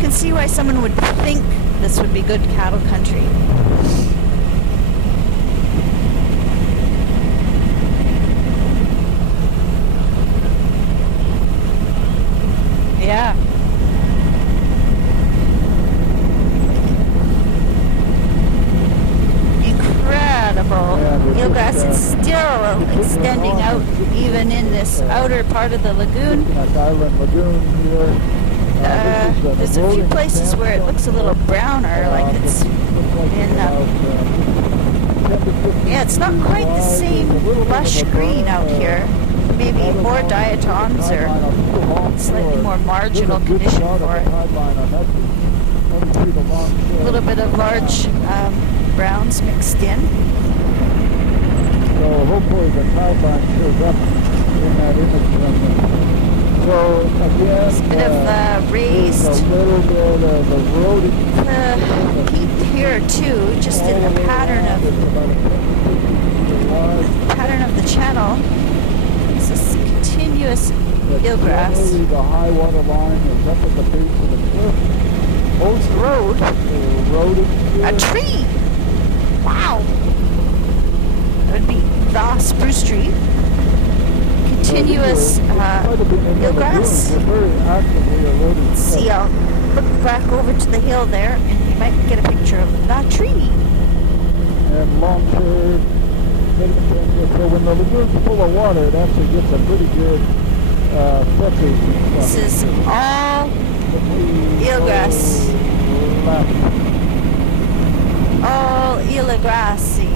can see why someone would think this would be good cattle country. Yeah. Incredible. Eelgrass is still extending out even in this outer part of the lagoon. Island Lagoon here. There's a few places where it looks a little browner, like it's in yeah, it's not quite the same lush green out here. Maybe more diatoms or slightly more marginal condition for it. A little bit of large browns mixed in. So hopefully the tide line shows up in that image from them. So again, a bit of raised a little bit of eroding. Peak here too, just in the pattern of the channel. This is continuous eelgrass. The high water line is up at the base of the cliff. Old road. A tree. Wow. That would be the spruce tree. Continuous eelgrass. See, I'll look back over to the hill there, and you might get a picture of that tree. And long-term, so when the lagoon's full of water, it actually gets a pretty good pressure. This is all eelgrass. All eelgrassy.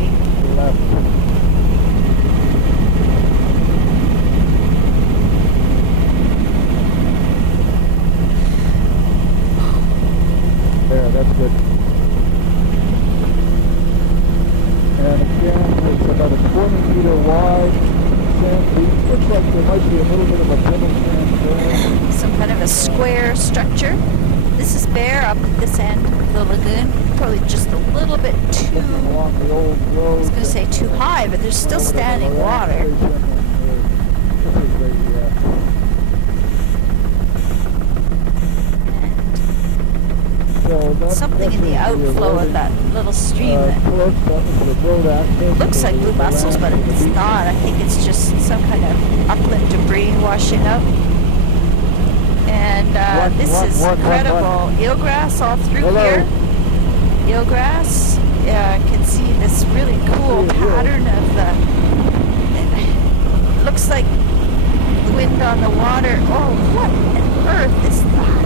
There, that's good. And again, it's about a 20-meter wide sand beach. Looks like there might be a little bit of a pebble sand there. Some kind of a square structure. This is bare up at this end of the lagoon. Probably just a little bit too, along the old road. I was going to say too high, but there's still standing water. Something in the outflow of that little stream that looks like blue mussels, but it's not. I think it's just some kind of upland debris washing up. And this is incredible. Eelgrass all through here. Eelgrass. You can see this really cool pattern of the... It looks like wind on the water. Oh, what on earth is that?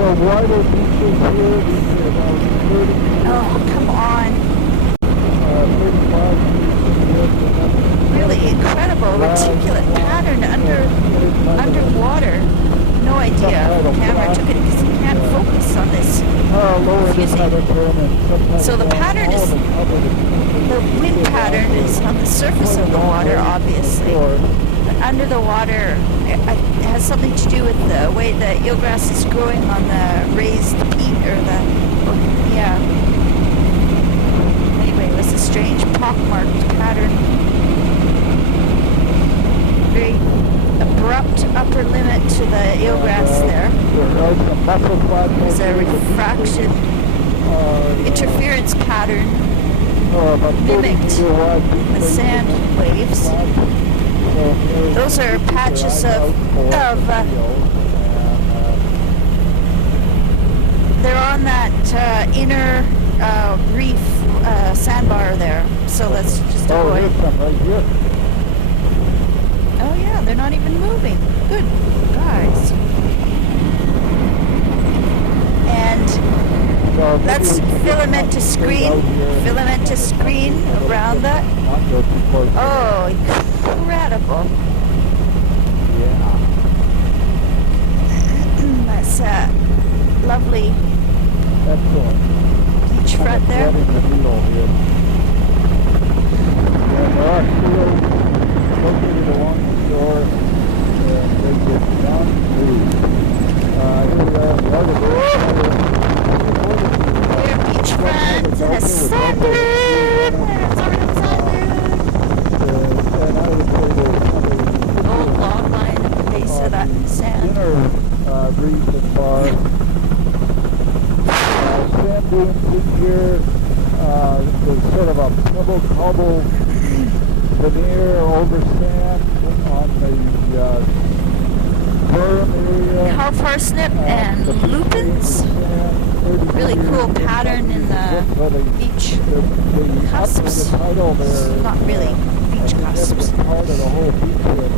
So wider beaches here, these are about 30. Oh, come on. 35 feet. Really incredible reticulate pattern underwater. No idea how the camera took it because you can't focus on this. So the pattern is, the wind pattern is on the surface of the water, obviously. But under the water, it has something to do with the way the eelgrass is growing on the raised peat or the, yeah. Anyway, it was a strange pockmarked pattern. Very abrupt upper limit to the eelgrass there. There's a refraction interference pattern mimicked the sand waves. Those are patches of they're on that inner reef sandbar there, so let's just avoid. Oh yeah, they're not even moving. Good guys. And that's filamentous screen around that. Oh, incredible. That's lovely beachfront there. Located along the shore, they get down to Here, beachfront and a sand dune. There's a real sand dune. Old log line at the base of that sand. Inner reef veneer over sand on the berm area. Cow parsnip and The beach lupins. sand, 30 Really cool meters, pattern in the beach the cusps. upper tidal there is, Not really beach a cusps. significant part of the whole beach strip.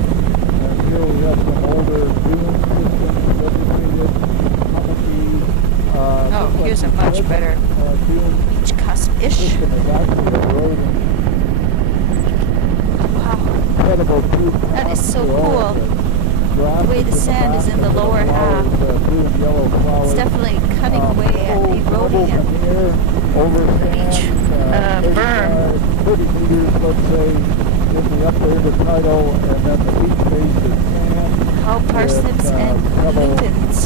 And here we have some older dune systems, vegetated, hummocky. Oh, looks like here's a the much present, better dune beach cusp-ish. system is actually eroding. Wow. Incredible deep That is so to all cool. of it. Grass The way is the sand is back in the and lower flowers, half. blue and yellow flowers. It's definitely cutting away and eroding it. Over beach, berm. 30 meters, let's say, in the upper intertidal, and then the beach base is sand. Cow parsnips with, and pebble, lupins.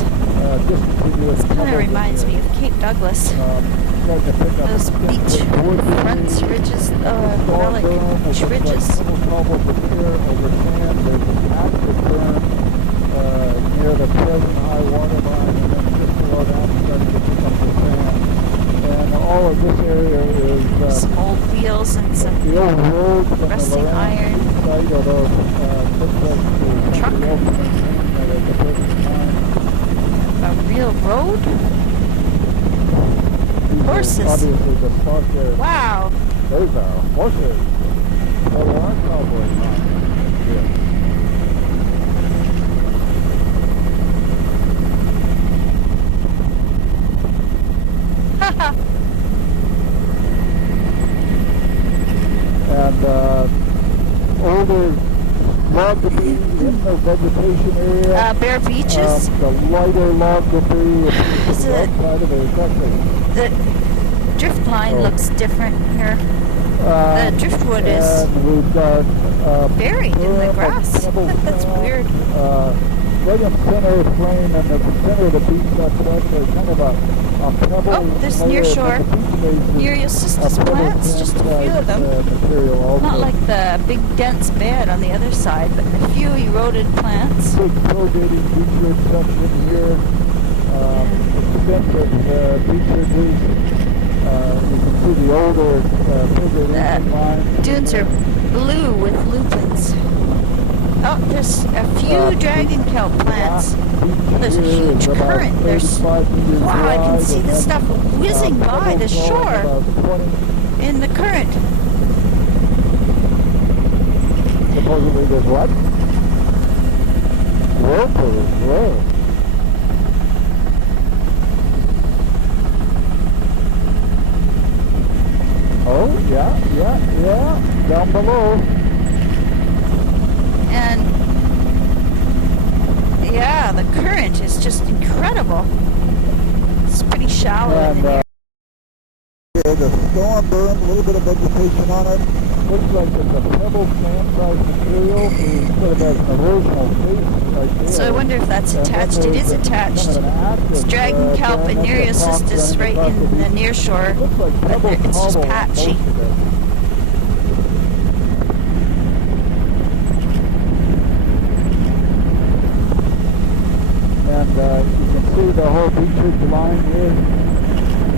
discontinuous This kind of pebbles in reminds there. me of Cape Douglas. Starting to pick up Those beach wood fronts, ridges, relic beach ridges. Cobble veneer over sand. There's an active berm near the present high water line, and then just below that, starting to pick up the sand. And all of this area is Some old wheels and some the old road from rusting the iron. Lorenz site, although looks like the Truck. company also maintained that at the present time. A real road? These are Horses. Obviously, the spot there. Wow. Those are horses. Well, there aren't cowboys on here. And older log debris in the vegetation area. Bare beaches. The lighter log debris Is is it- outside of it. It's actually The drift line Oh. looks different here. The driftwood is and we've got buried in the berm of grass. pebble That's sand, weird. right in the center of the frame and the center of the beach, that's actually kind of a pebble. Oh, there's layer, near but shore. the beach base is Near your sister's a pebble plants, just a few of sand-type, them. material also. Not like the big dense bed on the other side, but a few eroded plants. Big corrugated beach ridge section here. Extensive beach ridges. You can see the older Pilgrim line. Dunes are blue with lupins. Oh, there's a few dragon kelp plants. Oh, there's a huge current. There's wow, I can see the stuff whizzing by the shore in the current. Supposedly there's what? Whirlpools, whoa. Oh, yeah, down below. And yeah, the current is just incredible. It's pretty shallow in And the here, the storm berm, a little bit of vegetation on it. Looks like it's a pebble sand-sized material. We put it as an erosional face right there. So I wonder if that's And then attached. It is there's attached. kind of an active, It's dragon kelp berm and that's Nereocystis running right across in the beach. near shore, It looks like but pebble it's just cobble, patchy. most of it. And you can see the whole beach ridge line here.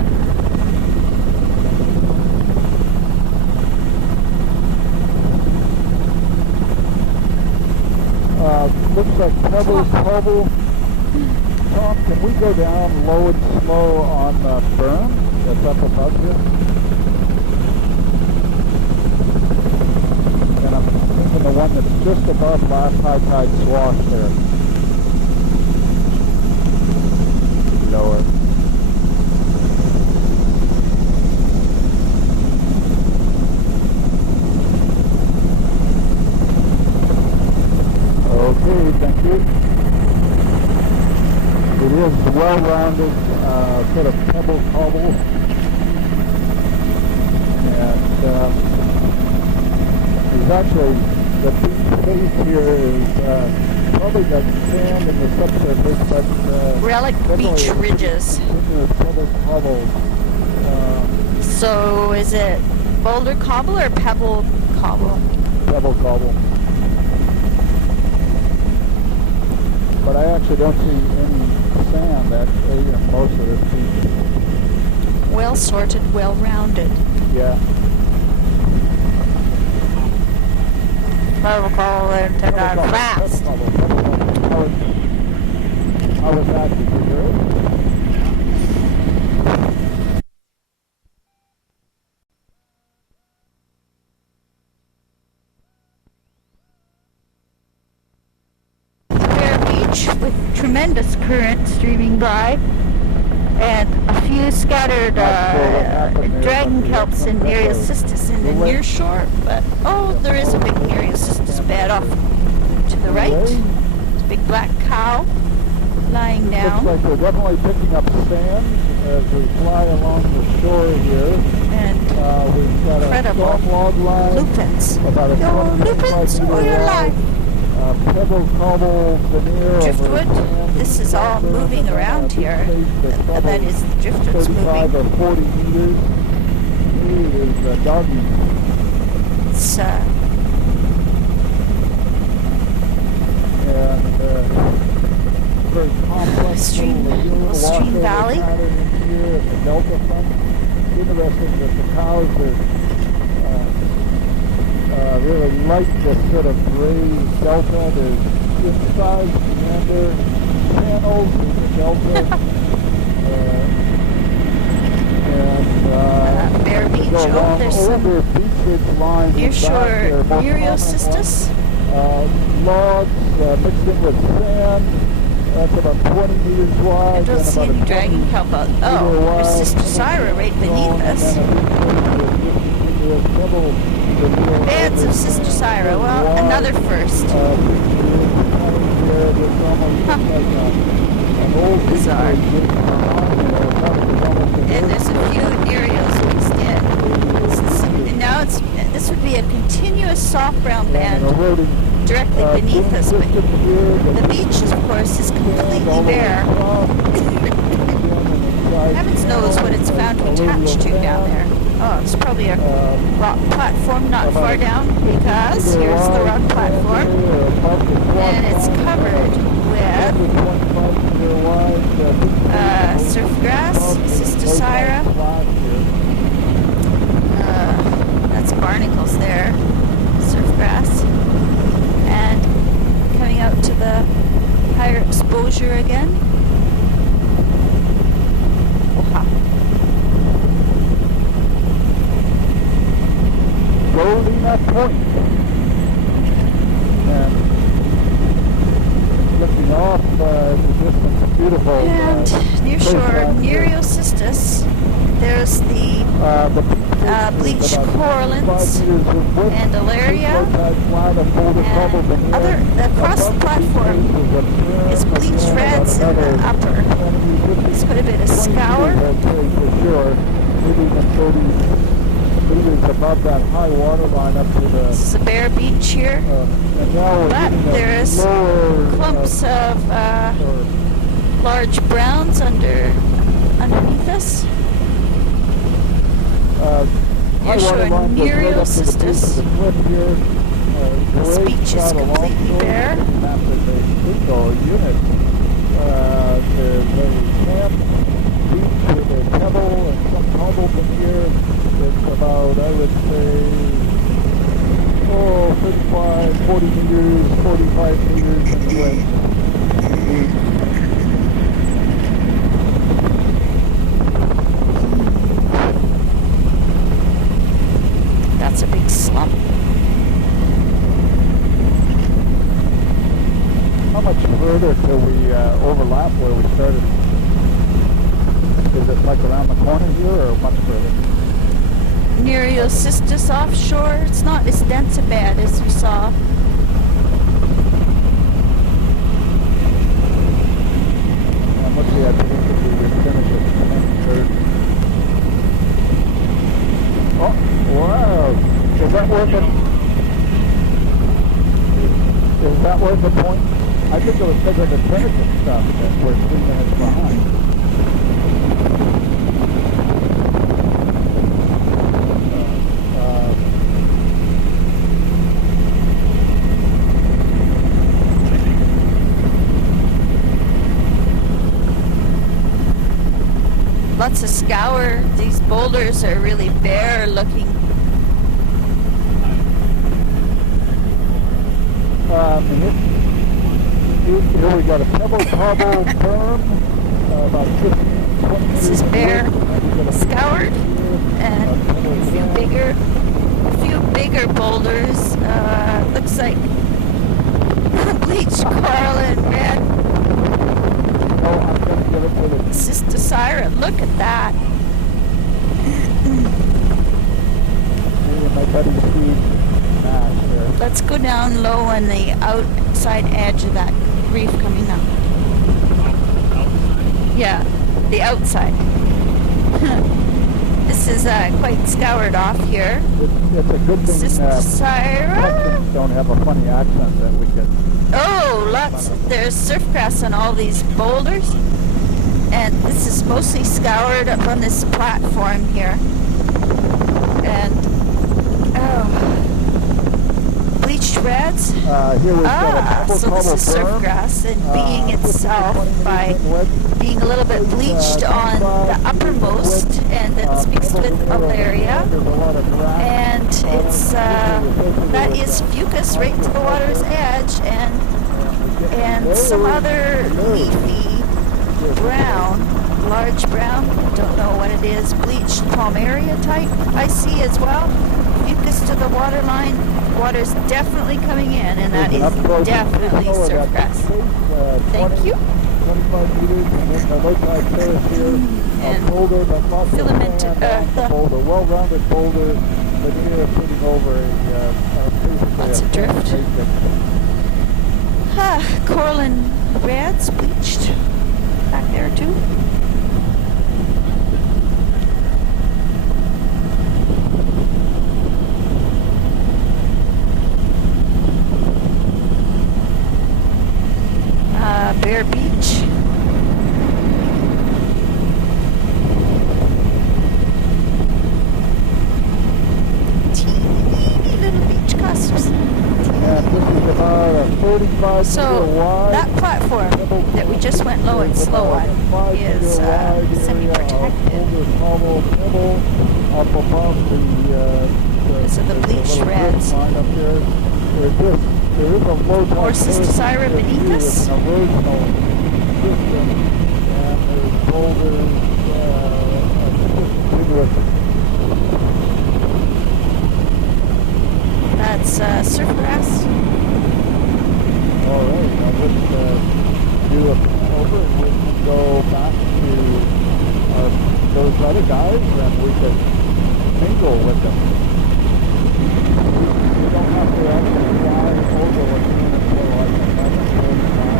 Looks like pebble, cobble. Tom, can we go down low and slow on the berm that's up above you? And I'm thinking the one that's just above last high tide swash there. Lower. Okay, thank you. It is well-rounded, sort of pebble cobble. And there's actually, the beach face here is probably got sand in the subsurface, but Relic beach ridges. continuous pebble cobble. So is it boulder cobble or pebble cobble? Pebble cobble. But I actually don't see any sand actually in most of this beach. Well sorted, well rounded. Yeah. Pebble and fast. How was that? Did you hear it? Bear Beach with tremendous current streaming by, and a few scattered dragon kelps and Nereocystis in the near shore, but there is a big Nereocystis bed off to the right. It's a big black cow lying down. Looks like we're definitely picking up sand as we fly along the shore here. And we've got incredible a storm log line lupins. about a 25 meter wide. Pebble, cobble, veneer, Driftwood. This is all moving around here. That is, the driftwood's 35 moving. or 40 meters. It is a doggy. It's very complex Stream valley. Here at the Delta front. Interesting that the cows really like this sort of gray delta. There's inside meander panels in the delta. Bear Beach. There's some near shore Nereocystis. Logs mixed in with sand. That's about 20 meters wide. I don't see any dragon kelp out. There's Cystosira right beneath us. Beds of Cystosira. Well, another first. Bizarre. And there's a few Nereos mixed in. And now this would be a continuous soft brown band directly beneath us, but the beach, of course, is completely bare. Heavens knows what it's found to attach to down there. Oh, it's probably a rock platform not far down, because here's the rock platform, and it's covered with surf grass, Cystosira. That's barnacles there, surf grass. And coming out to the higher exposure again. Oha. Golina Point. And looking off the distance, beautiful. And near shore, Nereocystis. There's the bleached corallines and Alaria, and across the platform is bleached reds in the upper. There's quite a bit of scour. Above that high water line up to the... This is a Bear Beach here. But there's clumps of large browns underneath us. Near shore Nereocystis. This beach is completely bare. There's a pebble and some cobble veneer. It's about, I would say, 35, 40 meters, 45 meters in width. That's a big slump. How much further till we overlap where we started? Is it like around the corner here or much further? Nereocystis offshore. It's not as dense a bed as we saw. And let's see, I think we would finish it. Oh, wow. Is that worth it? Is that worth the point? I think it was because of the Trinity stuff that we're 3 minutes behind. Lots of scour. These boulders are really bare looking. Here we got a pebble cobble berm, about 15, 20 This is meters bare, width. scoured, and a few bigger boulders. Looks like bleached coral and red Oh, I'm going to give it to the cystosira. Look at that. me and my buddy Steve Nash there. Let's go down low on the outside edge of that reef coming up. Yeah, the outside. This is quite scoured off here. It's a good thing Cystosira. Texans don't have a funny accent that we can. Oh, lots. There's surf grass on all these boulders. And this is mostly scoured up on this platform here. And, bleached reds. Here we've got a pebble So this cobble is surf berm. grass and being 15 to itself 20 meters by in width. being a little bit bleached on the uppermost, and that speaks with Alaria. There's a lot of grass. And it's that is fucus right to the water's edge, and some other leafy brown, large brown, don't know what it is, bleached palmaria type I see as well. Fucus to the waterline. Water's definitely coming in, and that is definitely surf grass. Thank you. 25 meters, and then the low tide terrace here, And a boulder, but lots of filament, sand off the boulder, well-rounded boulder, but here sitting over basically Lots of drift. basic. Coral and reds bleached back there too. Bear Beach. Teeny little beach cusps. And this is about a 35 So meter wide. that platform that we just went low and slow on is semi-protected. Up above Because of the bleached little reds. line up there. There is a low tide Or Cystosira terrace beneath here us. with an erosional system, and there's boulders continuous. That's surf grass. All right, now let's do a pan over and we can go back to those other guys and we can mingle with them. We don't have to actually fly over what the units were like. I can go fly.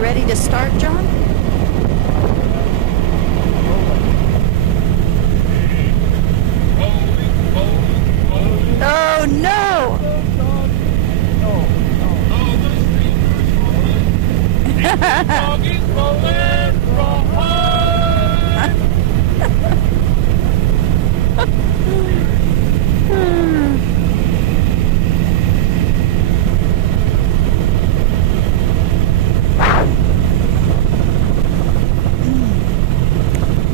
Ready to start, John? Oh no!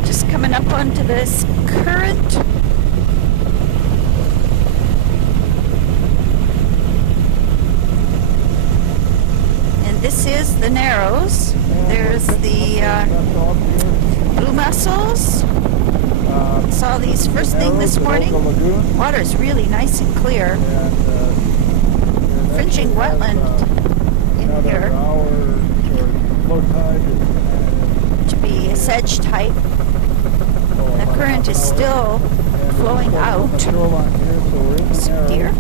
Just coming up onto this current. And this is the Narrows. There's the blue mussels. Saw these first thing this morning. Water's really nice and clear. Fringing wetland in here. To be a sedge type. The current is still flowing out. Some deer.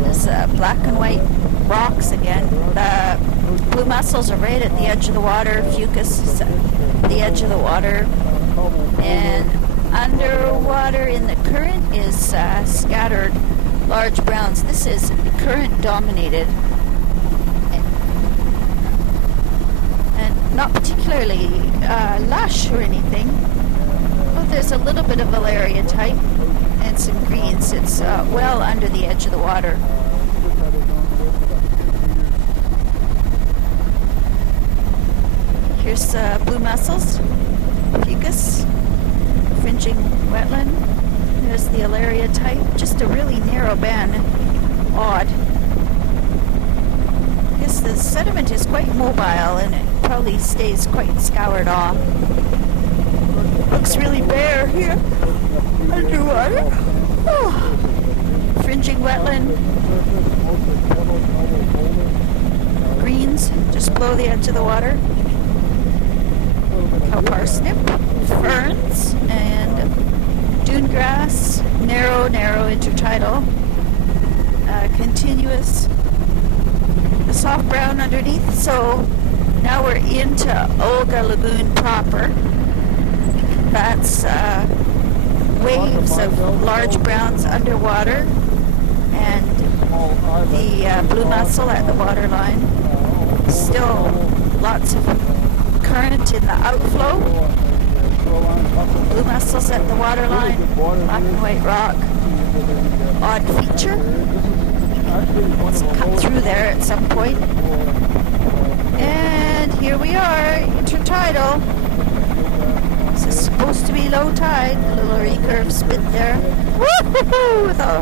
There's black and white rocks again. The blue mussels are right at the edge of the water. Fucus is at the edge of the water. And Underwater in the current is scattered large browns. This is current dominated and not particularly lush or anything. Well, there's a little bit of Valeria type and some greens. It's well under the edge of the water. Here's blue mussels, fucus, fringing wetland. There's the Alaria type, just a really narrow band. Odd. I guess the sediment is quite mobile and it probably stays quite scoured off. Looks really bare here, underwater. Oh. Fringing wetland. Greens just below the edge of the water. Cow parsnip, ferns, and dune grass, narrow intertidal, continuous, a soft brown underneath. So now we're into Olga Lagoon proper. That's waves of large browns underwater, and the blue mussel at the waterline. Still lots of current in the outflow. Blue mussels at the waterline, black and white rock. Odd feature. It's cut through there at some point. And here we are, intertidal. This is supposed to be low tide. A little recurve spit there. Woo-hoo-hoo! With a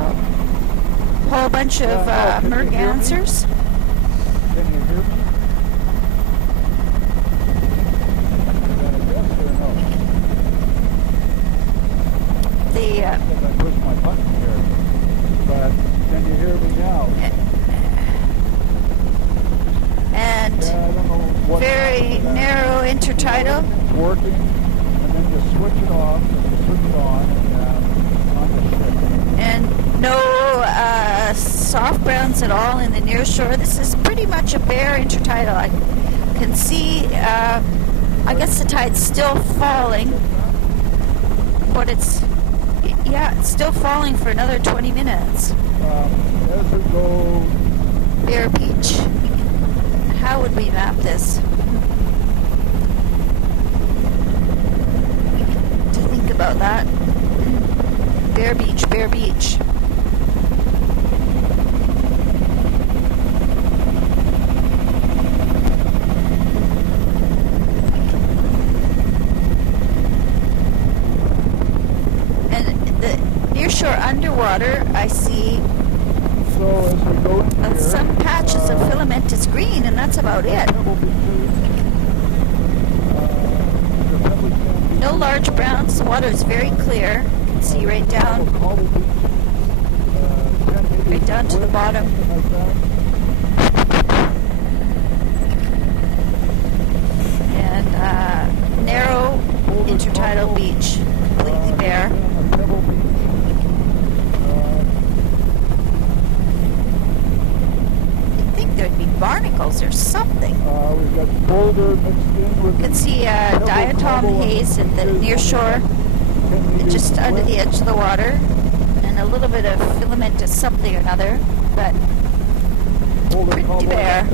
whole bunch of mergansers. Can you hear me? I pushed my button here, but can you hear me now? And very narrow intertidal. Working, and then you switch it off, and you switch it on, and on the ship. And no soft browns at all in the near shore. This is pretty much a bare intertidal. I can see, I guess the tide's still falling, but it's still falling for another 20 minutes. As we go... Bear Beach. How would we map this? To think about that. Bear Beach, Bear Beach. Nearshore underwater, I see some patches of filamentous green, and that's about it. No large browns. The water is very clear. You can see right down to the bottom. And narrow intertidal beach, completely bare. There'd be barnacles or something. We've got boulder mixed in with... You can see diatom haze at the near shore, just under the edge of the water, and a little bit of filamentous something or another, but pretty bare.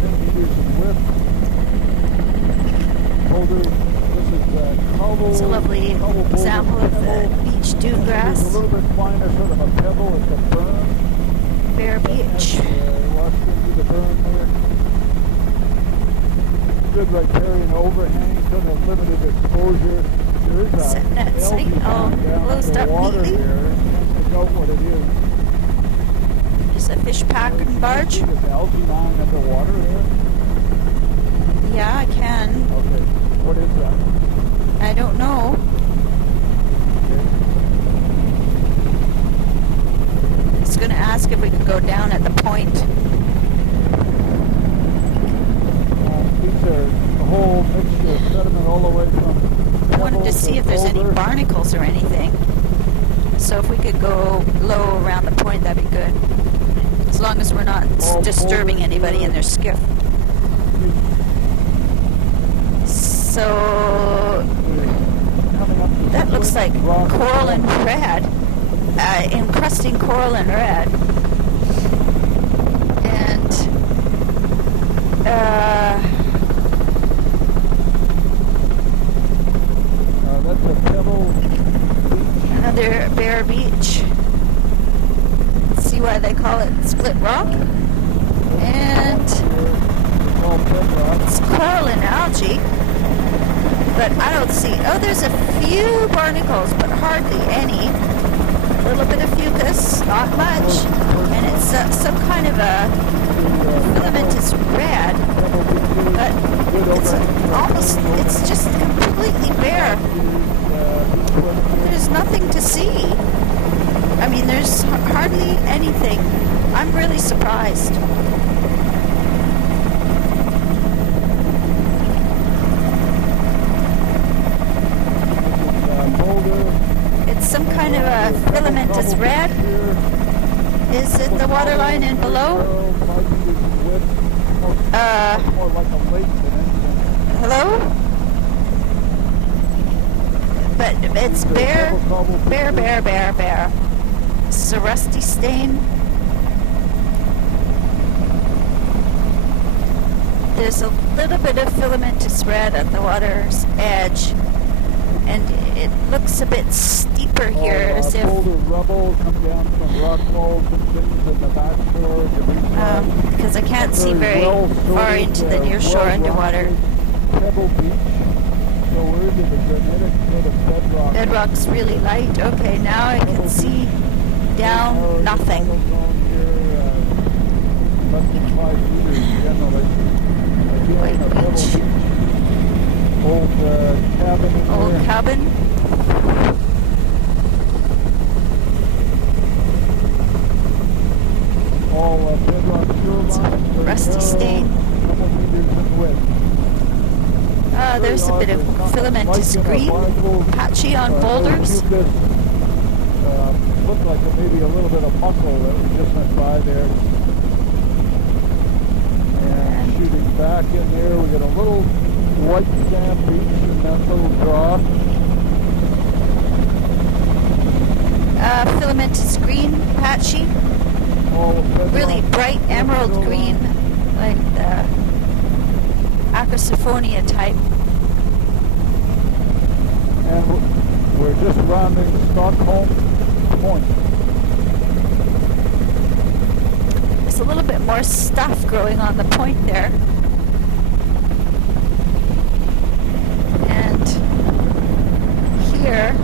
It's a lovely example of the beach dune grass. A little bit finer, sort of a pebble at the burn. Bear Beach. The burn there. Good riparian overhang, sort of limited exposure. There is a net site all closed up neatly. Check out what it is. Just a fish packing barge. See this algae line underwater there? Yeah, I can. Okay. What is that? I don't know. I was going to ask if we could go down at the point. These are the whole mixture of sediment all the way from... I wanted to see if there's any barnacles or anything. So if we could go low around the point, that'd be good. As long as we're not disturbing anybody in their skiff. So... Coming up to That looks like coral and red, encrusting coral and red. And that's a pebble beach. Another bare beach. See why they call it Split Rock. And it's coral and algae. But I don't see... Oh, there's a few barnacles, but hardly any. A little bit of fucus, not much. And it's some kind of a filamentous red. But it's almost... It's just completely bare. There's nothing to see. I mean, there's hardly anything. I'm really surprised. It's some kind of a filamentous red. Is it the waterline and below? Hello? But it's bare. This is a rusty stain. There's a little bit of filamentous red at the water's edge, and it looks a bit steeper here, as if rubble come down from rock walls and things in the back shore. Because I can't see very far into the near shore underwater. Pebble beach. So we're into the granitic sort of bedrock. Bedrock's really light. Okay, now I can see down nothing. Less than 5 meters generally. White beach. Old cabin in Old there. cabin. All bedrock shoreline. Rusty stain. Couple meters in width. There's a bit of filamentous green, patchy on boulders. Looked like maybe a little bit of mussel that we just went by there. And shooting back in there, we got a little white sand beach in that little draw. Filamentous green, patchy, really bright emerald green, like the Acrosiphonia type. And we're just rounding Stockholm Point. There's a little bit more stuff growing on the point there. And here,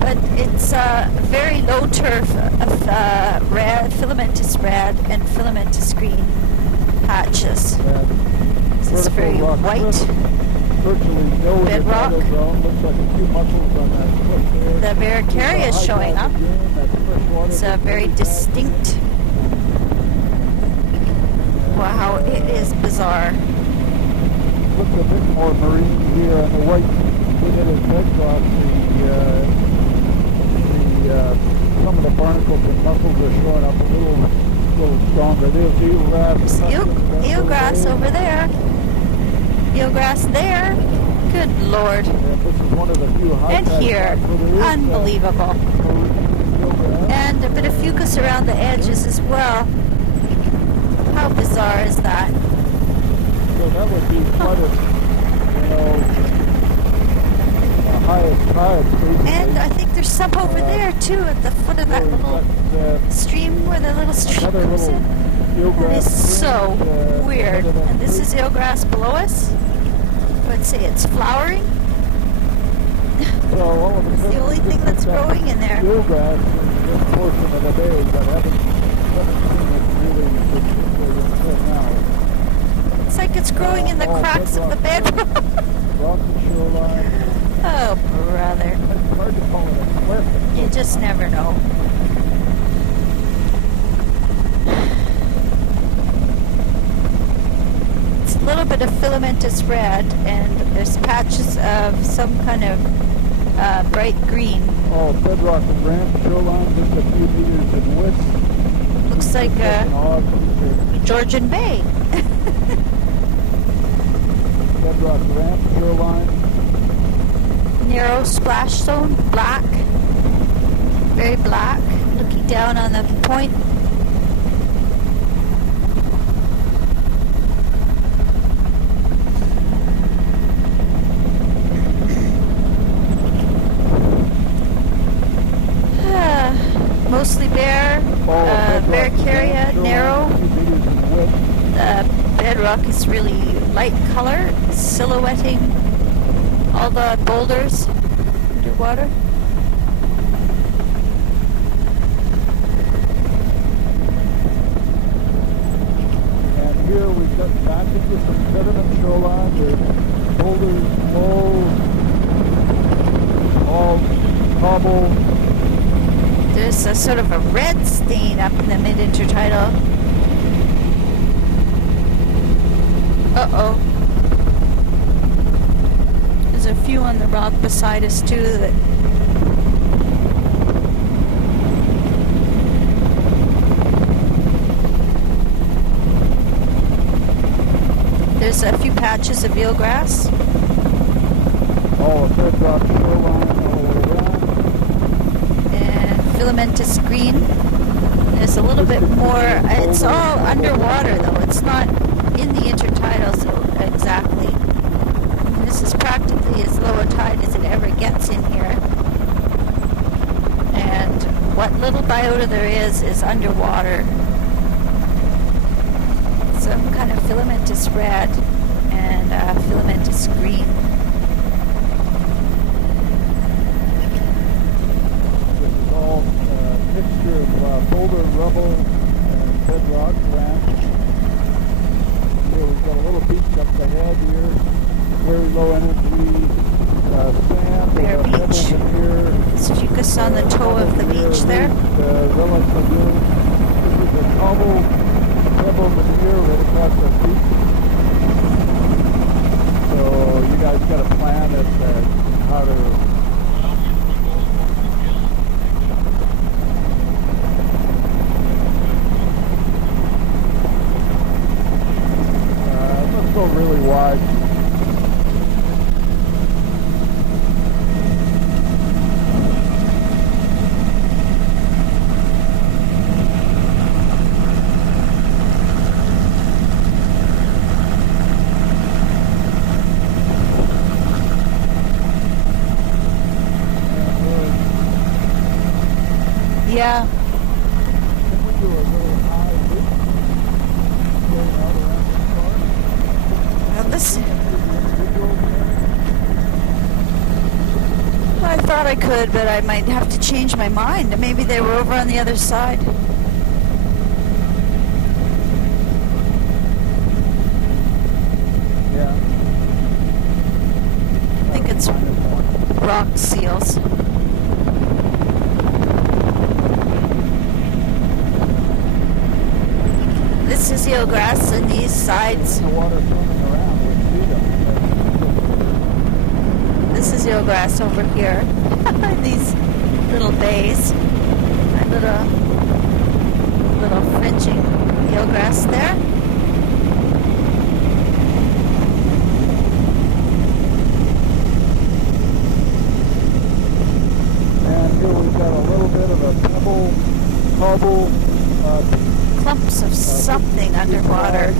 but it's very low turf of red, filamentous red and filamentous green patches. This is very white. Virtually no bedrock. Looks like a few mussels on that cliff there. The Varicaria is showing up. It's very distinct. Wow, it is bizarre. Looks a bit more marine here on the white granitic bedrock. Some of the barnacles and mussels are showing up a little stronger. There's eelgrass. Eelgrass over there. Eelgrass there. Good Lord. This is one of the few and here. Unbelievable. And a bit of fucus around the edges as well. How bizarre is that? So that would be quite a highest tide. And I think there's some over there too at the foot of that little stream where the little stream comes in. That is so weird. And this is eelgrass below us. I'd say it's flowering. It's the only thing that's growing in there. Eelgrass in this portion of the bay, but haven't seen it really now. It's like it's growing in the cracks of the bedrock. Rocky shoreline. Oh, brother. It's hard to call it a cliff. You just never know. It's a little bit of filamentous red, and there's patches of some kind of bright green. Oh, bedrock and ramp shoreline, just a few meters in width. Looks like Georgian Bay. Bedrock ramp shoreline. narrow splash zone, black, very black, looking down on the point. Mostly bare, Barricaria, narrow. The bedrock is really light color, silhouetting all the boulders underwater. And here we've got back into some sediment shoreline. There's boulders, moles, all cobble. There's a sort of a red stain up in the mid-intertidal. Uh-oh. There's a few on the rock beside us too that... There's a few patches of eelgrass. All of bedrock shoreline all the way around. Filamentous green. There's a little bit more. It's all underwater though. It's not in the intertidals exactly. And this is practically as low a tide as it ever gets in here. And what little biota there is underwater. Some kind of filamentous red and filamentous green. Mixture of boulder, rubble, and bedrock sand. Here we've got a little beach up the head here. Very low energy sand. Bare beach. Here. There's fucus on the toe of the beach there. Relic Lagoon. This is a cobble pebble veneer right across the beach. So you guys got a plan at how to really wide. Yeah. Can we do a little high loop going out around the car? Listen. I thought I could, but I might have to change my mind. Maybe they were over on the other side. Yeah. I think it's rock seals. This is eelgrass and these sides. The water swimming around with This is eelgrass over here. These little bays. A little fringing eelgrass there. And here we've got a little bit of a pebble, cobble, clumps of something underwater.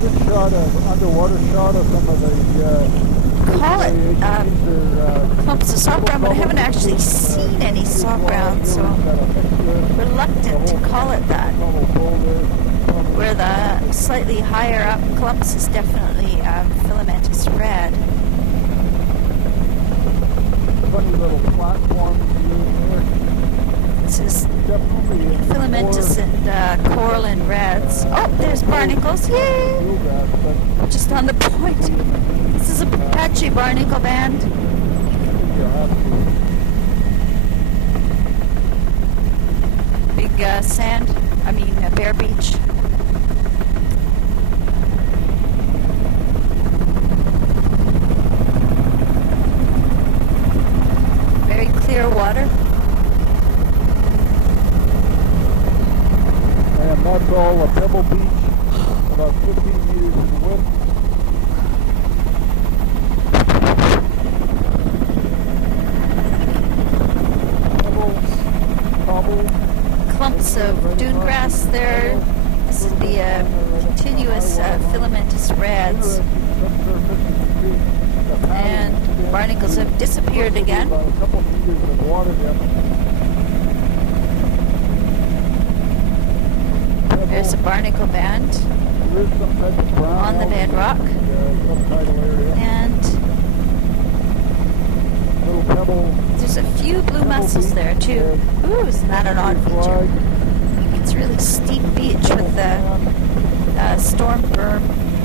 Good shot of underwater shot of some of the call it clumps of soft ground, but I haven't actually seen any soft ground, so reluctant to call it that. Where the slightly higher up clumps is definitely filamentous red. Funny little platform here. This is filamentous and coralline reds. Oh, there's barnacles. Yay! Just on the point. This is a patchy barnacle band. Big bare beach. Very clear water. And that's all a pebble beach, about 15 meters in width. cobble. clumps of dune grass there. This would be a continuous filamentous reds. And barnacles have disappeared again. About a couple meters of water depth. There's a barnacle band There is some type of brown on the algae bedrock. in the subtidal area. And Little pebble. there's a few blue mussels there too. Ooh, isn't that an odd feature? It's really steep beach with the storm berm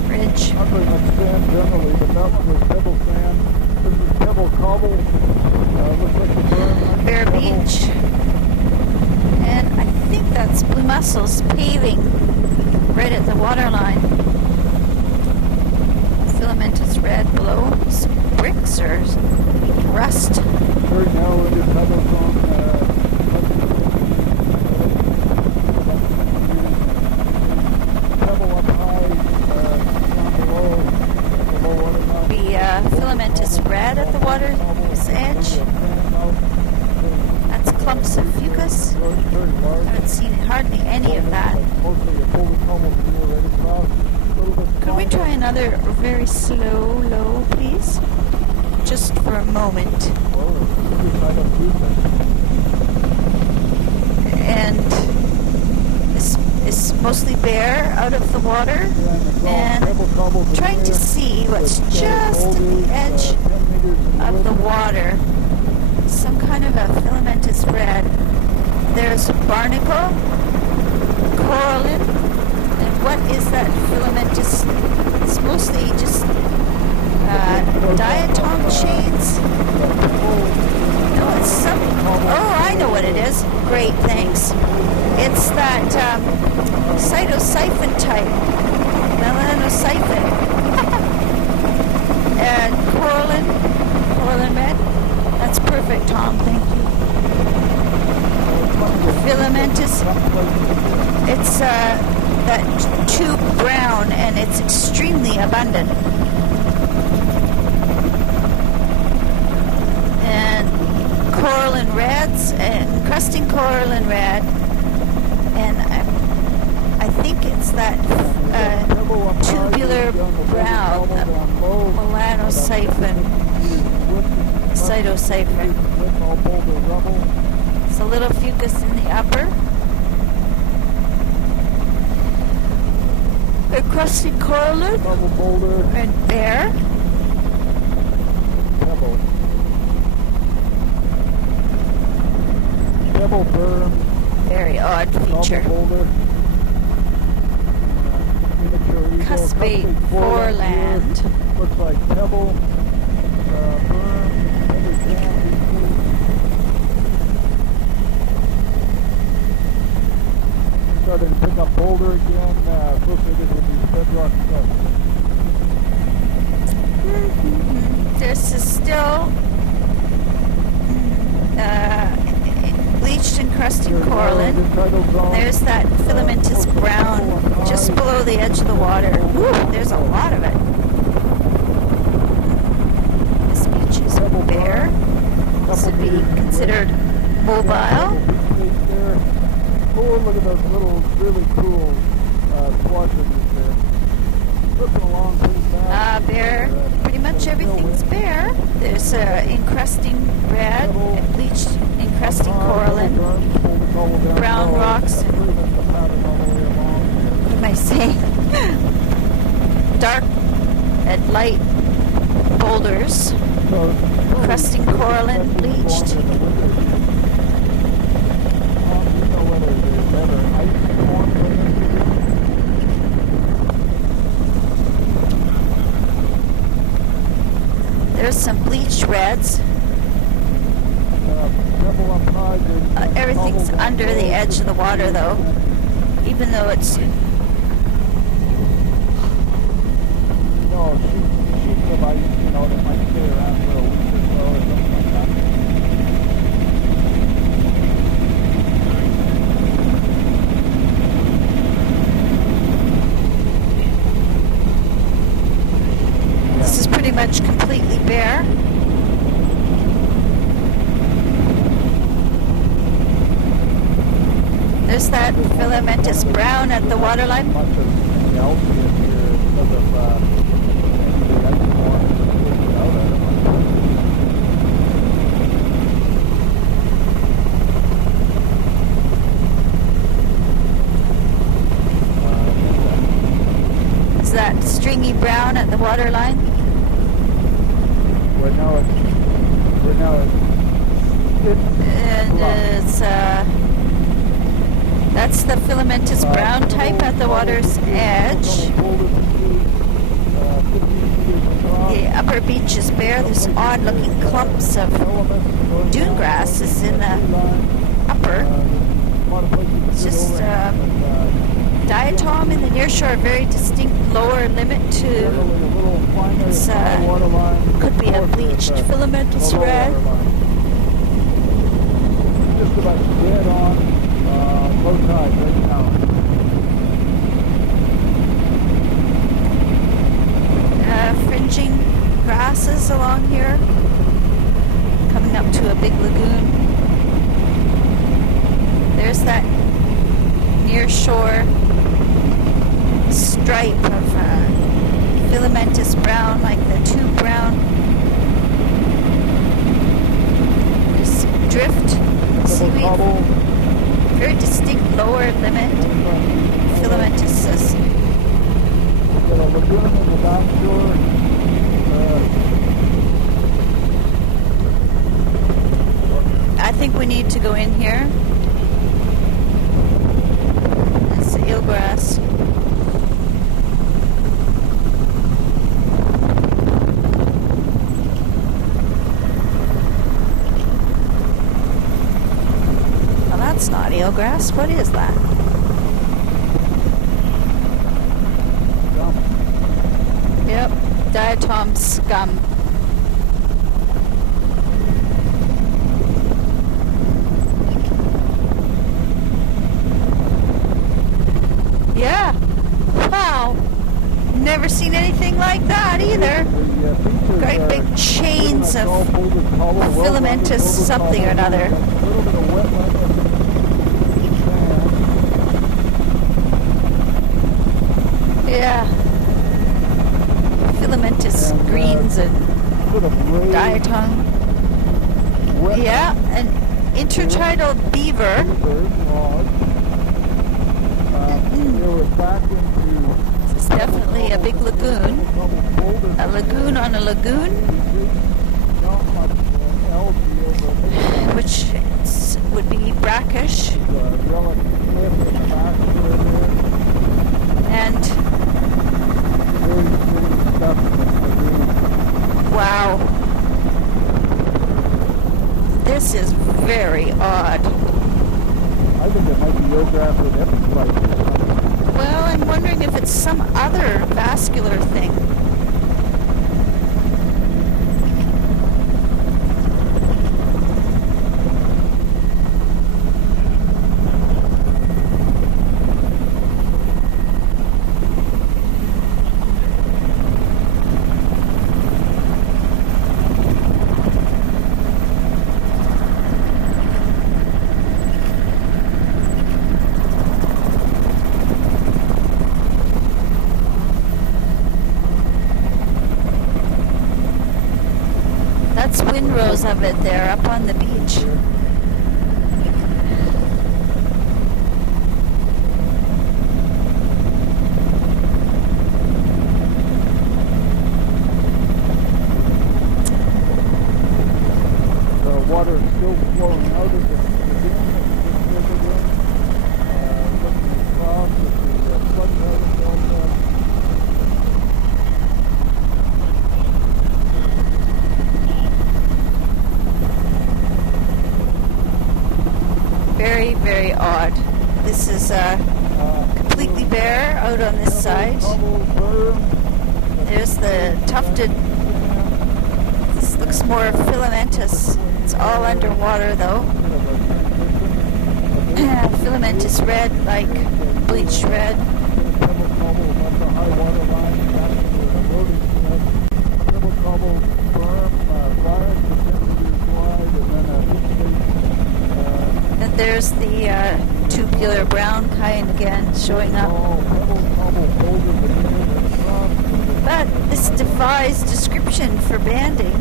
ridge. Not very much sand generally, but that one was pebble sand. This is pebble cobble. Looks like the berm. Bare Pebble. beach. And I think that's blue mussels paving right at the water line. Filamentous red below. Some bricks or rust. Very narrow into pebble zone. Pebble up high, down below water line. The filamentous red at the water's edge. That's clumps of fucus. I haven't seen hardly any of that. Could we try another very slow low, please? Just for a moment. And it's mostly bare out of the water. And trying to see what's just at the edge of the water. Some kind of a filamentous red. There's barnacle, corallin, and what is that filamentous? It's mostly just diatom shades. No, it's some. Oh, I know what it is. Great, thanks. It's that cytosiphon type, melanocyphon, and corallin red. That's perfect, Tom. Thank you. Filamentous. It's that tube brown, and it's extremely abundant. And corallin reds, and encrusting corallin red, and I think it's that tubular brown, melanocyphon. Cytosiphon. It's a little fucus in the upper. The crusty corallin and bare. Pebble berm. Very odd feature. Cuspate foreland. Looks like pebble. Starting to pick up boulder again, associated with these bedrock stuff. This is still bleached encrusting corallin. There's that filamentous brown just below the edge of the water. Woo, there's a lot of it. This beach is bare. This would be considered mobile. Oh, look at those little, really cool squashes there. Flipping along pretty fast. Bare. Pretty much everything's bare. There's encrusting red, and bleached encrusting corallin, brown rocks, and what am I saying? Dark and light boulders, encrusting corallin, bleached. There's some bleached reds. Everything's under the edge of the water, though, even though it's. No, sheets of ice, that might stay around for a week or so or something like that. This is pretty much completely bare. There's that filamentous brown at the waterline. Much of the algae in here because of the ice form pushing out at it. Is that stringy brown at the waterline? Right now And that's the filamentous brown type at the water's edge. The upper beach is bare. There's odd looking clumps of dune grasses in the upper. It's just diatom in the nearshore, very distinct lower limit to its could be a bleached filamentous red. Just about dead on low tide right now. Fringing grasses along here, coming up to a big lagoon. There's that near shore stripe of filamentous brown, like the tube brown. There's drift seaweed, very distinct lower limit filamentous. Got a lagoon in the back shore. I think we need to go in here. That's the eelgrass. Well, that's not eelgrass. What is that? Yep, diatom scum. Yeah. Wow. Never seen anything like that either. Great big chains of filamentous something or another. Yeah. Filamentous greens and diatom. Yeah, an intertidal beaver. It's definitely a big lagoon. A lagoon on a lagoon, which would be brackish. And wow, this is very odd. I think it might be eelgrass with epiphyte or something. Well, I'm wondering if it's some other vascular thing. That's windrows of it there up on the beach. The water is still flowing out of the lagoon. Looking across at the flood water delta. Very, very odd. This is completely bare out on this side. There's the tufted. This looks more filamentous. It's all underwater though. Filamentous red, like bleached red. And there's the tubular brown kind again showing up. But this defies description for banding,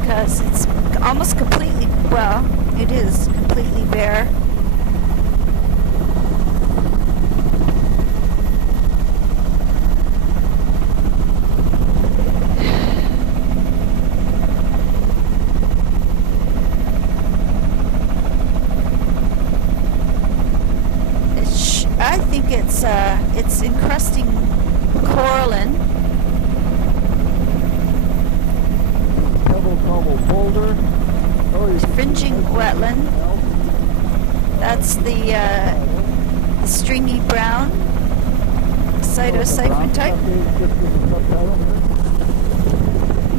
because it's almost completely, well, it is completely bare. I think it's encrusting coralline. Pebble cobble boulder. Fringing wetland. That's the stringy brown cytosiphon type.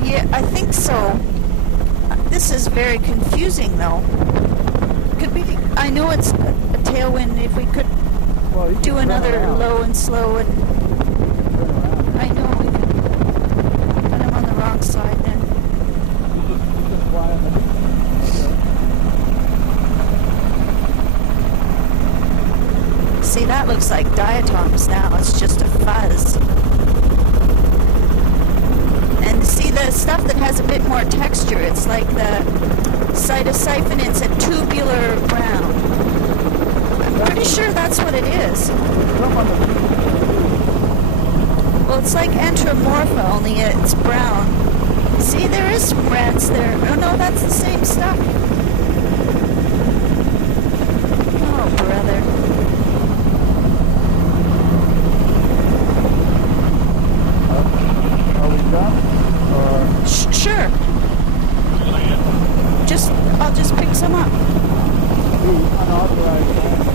Yeah, I think so. This is very confusing though. Could we, I know it's a tailwind, if we could do another low and slow, and I know we could put him on the wrong side then. See, that looks like diatoms now. It's just a fuzz. And see the stuff that has a bit more texture, it's like the cytosiphon, it's a tubular brown. I'm pretty sure that's what it is. Well, it's like Entomorpha, only it's brown. See, there is some rats there. Oh no, that's the same stuff. Oh, brother. Are we done? Sure. I'll just pick some up. Unauthorized.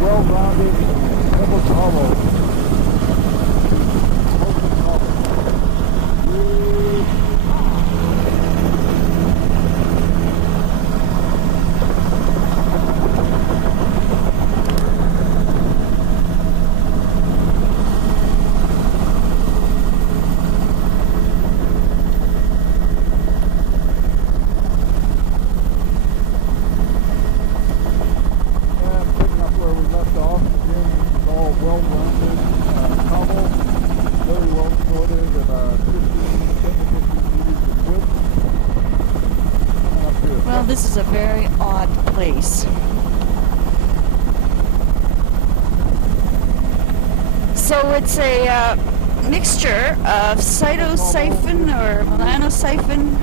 well-rounded pebble hollow. Well, this is a very odd place. So it's a mixture of cytosiphon or melanosyphon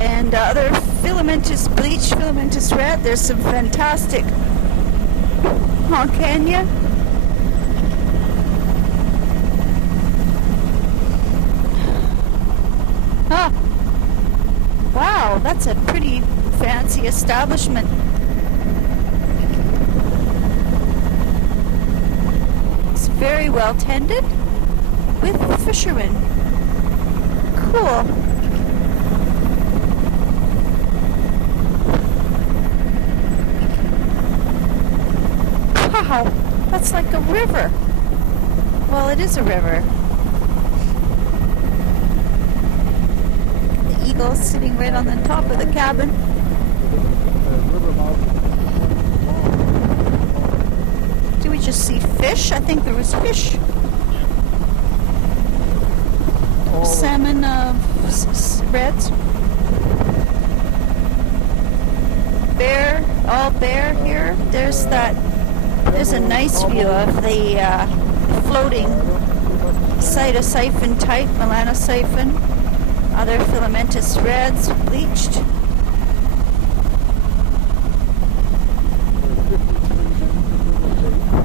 and other filamentous bleach, filamentous red. There's some fantastic Honkania. Ah, wow, that's a pretty fancy establishment. It's very well tended with fishermen. Cool. Wow, that's like a river. Well, it is a river. Sitting right on the top of the cabin. river mouth. Do we just see fish? I think there was fish. Salmon, reds. Bear, all bear here. There's a nice view of the floating cytosiphon type, melanocyphon. Other filamentous reds, bleached.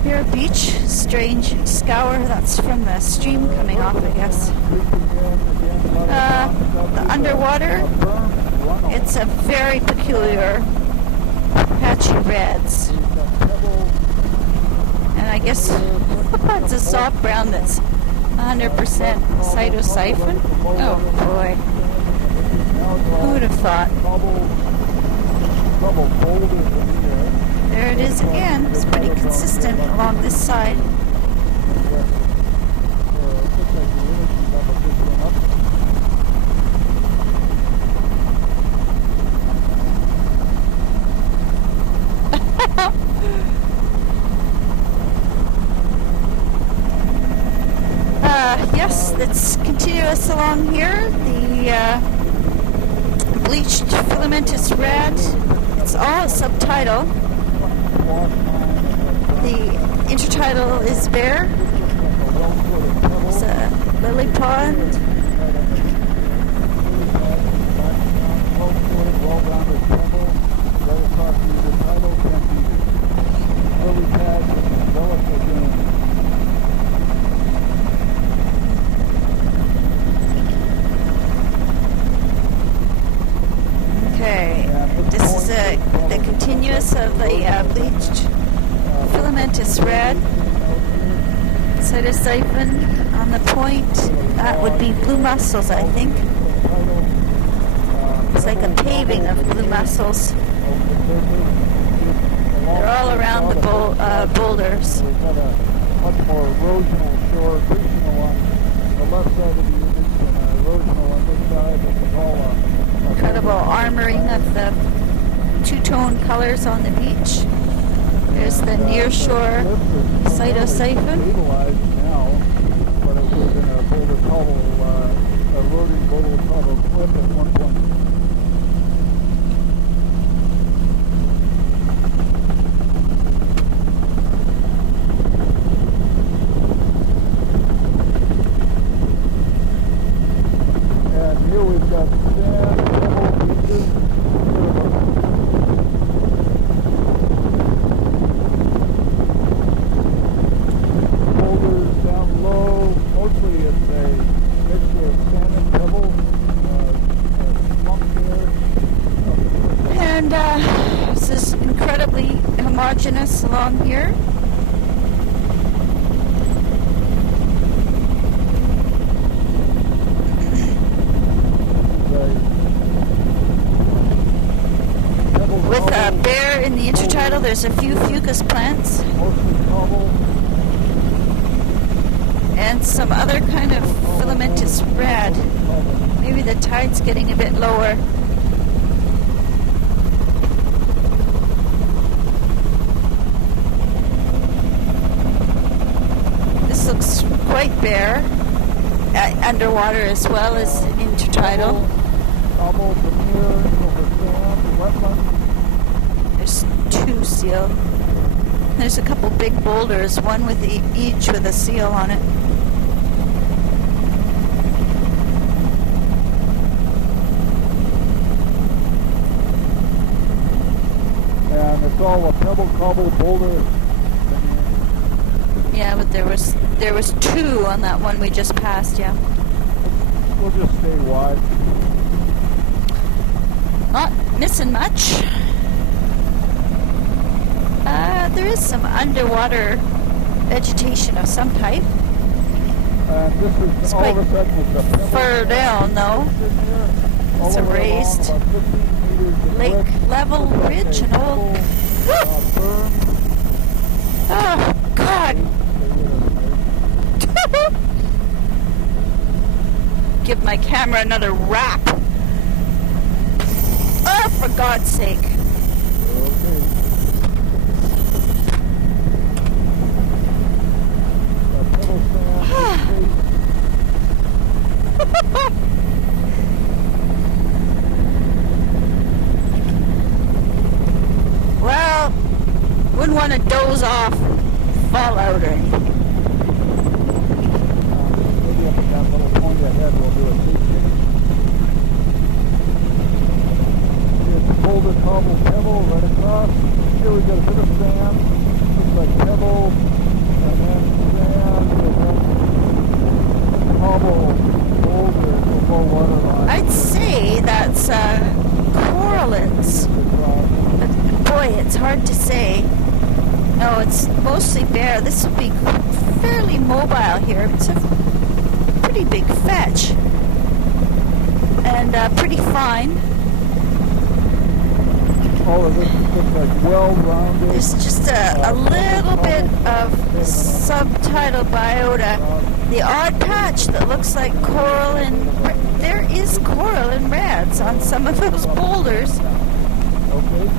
Here, beach, strange scour. That's from the stream coming off, I guess. The underwater, it's a very peculiar patchy reds. And I guess it's a soft brown that's 100% cytosiphon. Oh boy. Who would have thought? There it is again. It's pretty consistent along this side. Yes, that's continuous along here. The bleached filamentous red. It's all subtidal. The intertidal is bare. There's a lily pond. Okay, this is the continuous of the bleached filamentous red. Cytosiphon on the point. That would be blue mussels, I think. It's like a paving of blue mussels. They're all around the boulders. We've got a much more erosional shore, erosional on the left side of the image and erosional on this side. It's all incredible armoring of the two-tone colors on the beach. There's the near-shore cytosiphon. Now, but it was in a boulder cobble, eroding boulder cobble cliff at one point. And here we've got sand, pebble, beaches. This is incredibly homogeneous along here. With a bear in the intertidal, there's a few fucus plants. And some other kind of filamentous red. Maybe the tide's getting a bit lower. This looks quite bare, underwater as well as intertidal. There's two seal. There's a couple big boulders, one with each with a seal on it. And it's all a pebble cobble boulder. Yeah, but there was two on that one we just passed. Yeah. We'll just stay wide. Not missing much. There is some underwater vegetation of some type. And this is it's all quite of a sudden it's a pebble. fur down, though. It's a raised lake level ridge and all. Oh, God. Give my camera another wrap. Oh, for God's sake. want to doze off, fall out or anything. Maybe up at that little point ahead we'll do a teaching. It's boulder, cobble, pebble right across. Here we got a bit of sand. Looks like pebble, and then sand, and then cobble, boulder, below water line. I'd say that's corallines. But boy, it's hard to say. No, it's mostly bare. This would be fairly mobile here. It's a pretty big fetch. And pretty fine. All of this looks like well-rounded. There's just a little bit of subtidal biota. The odd patch that looks like coral and... There is coral and reds on some of those boulders. Okay.